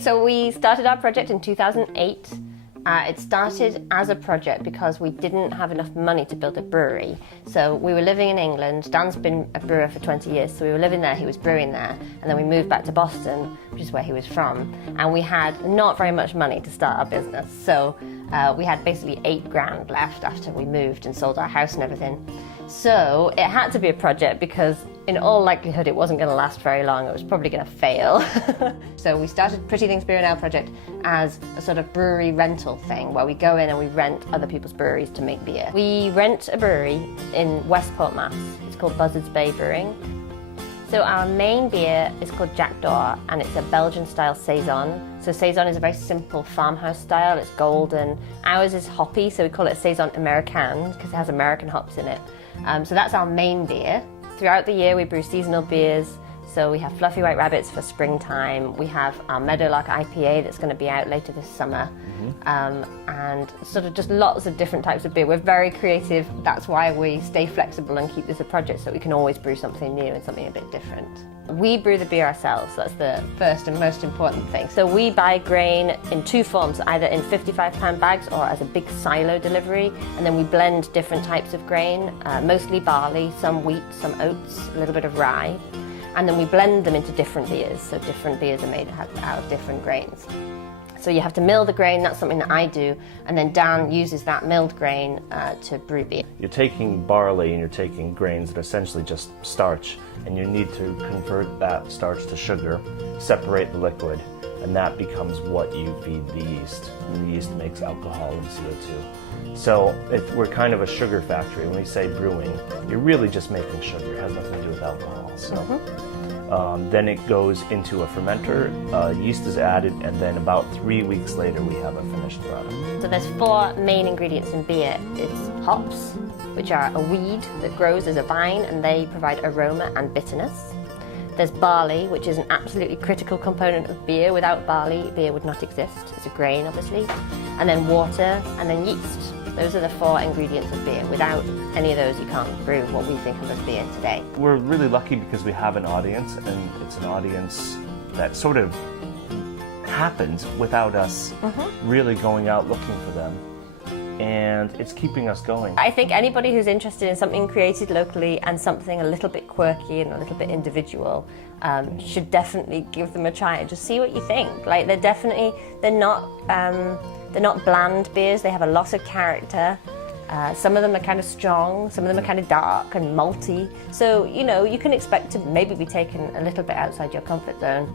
So we started our project in 2008. It started as a project because we didn't have enough money to build a brewery. So we were living in England. Dan's been a brewer for 20 years, so we were living there, he was brewing there, and then we moved back to Boston, which is where he was from, and we had not very much money to start our business. So we had basically $8,000 left after we moved and sold our house and everything. So it had to be a project because in all likelihood it wasn't going to last very long, it was probably going to fail. So we started Pretty Things Beer and Ale project as a sort of brewery rental thing where we go in and we rent other people's breweries to make beer. We rent a brewery in Westport, Mass. It's called Buzzards Bay Brewing. So our main beer is called Jackdaw and it's a Belgian style Saison. So Saison is a very simple farmhouse style, it's golden. Ours is hoppy, so we call it Saison Americain because it has American hops in it. So that's our main beer. Throughout the year we brew seasonal beers. So we have Fluffy White Rabbits for springtime. We have our Meadowlark IPA that's going to be out later this summer. And sort of just lots of different types of beer. We're very creative. That's why we stay flexible and keep this a project so we can always brew something new and something a bit different. We brew the beer ourselves. That's the first and most important thing. So we buy grain in two forms, either in 55-pound bags or as a big silo delivery. And then we blend different types of grain, mostly barley, some wheat, some oats, a little bit of rye. And then we blend them into different beers, so different beers are made out of different grains. So you have to mill the grain, that's something that I do, and then Dan uses that milled grain to brew beer. You're taking barley and you're taking grains that are essentially just starch, and you need to convert that starch to sugar, separate the liquid, and that becomes what you feed the yeast. And the yeast makes alcohol and CO2. So we're kind of a sugar factory. When we say brewing, you're really just making sugar. It has nothing to do with alcohol. So then it goes into a fermenter, yeast is added, and then about 3 weeks later we have a finished product. So there's 4 main ingredients in beer. It's hops, which are a weed that grows as a vine, and they provide aroma and bitterness. There's barley, which is an absolutely critical component of beer. Without barley, beer would not exist. It's a grain, obviously. And then water, and then yeast. Those are the 4 ingredients of beer. Without any of those, you can't brew what we think of as beer today. We're really lucky because we have an audience, and it's an audience that sort of happens without us really going out looking for them. And it's keeping us going. I think anybody who's interested in something created locally and something a little bit quirky and a little bit individual should definitely give them a try and just see what you think. Like they're not bland beers. They have a lot of character. Some of them are kind of strong. Some of them are kind of dark and malty. So you can expect to maybe be taken a little bit outside your comfort zone.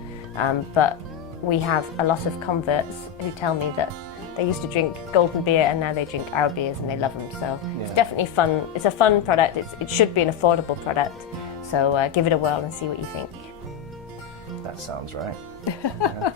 But we have a lot of converts who tell me that they used to drink golden beer and now they drink our beers and they love them. So it's definitely fun. It's a fun product. It should be an affordable product. So give it a whirl and see what you think. That sounds right. Yeah.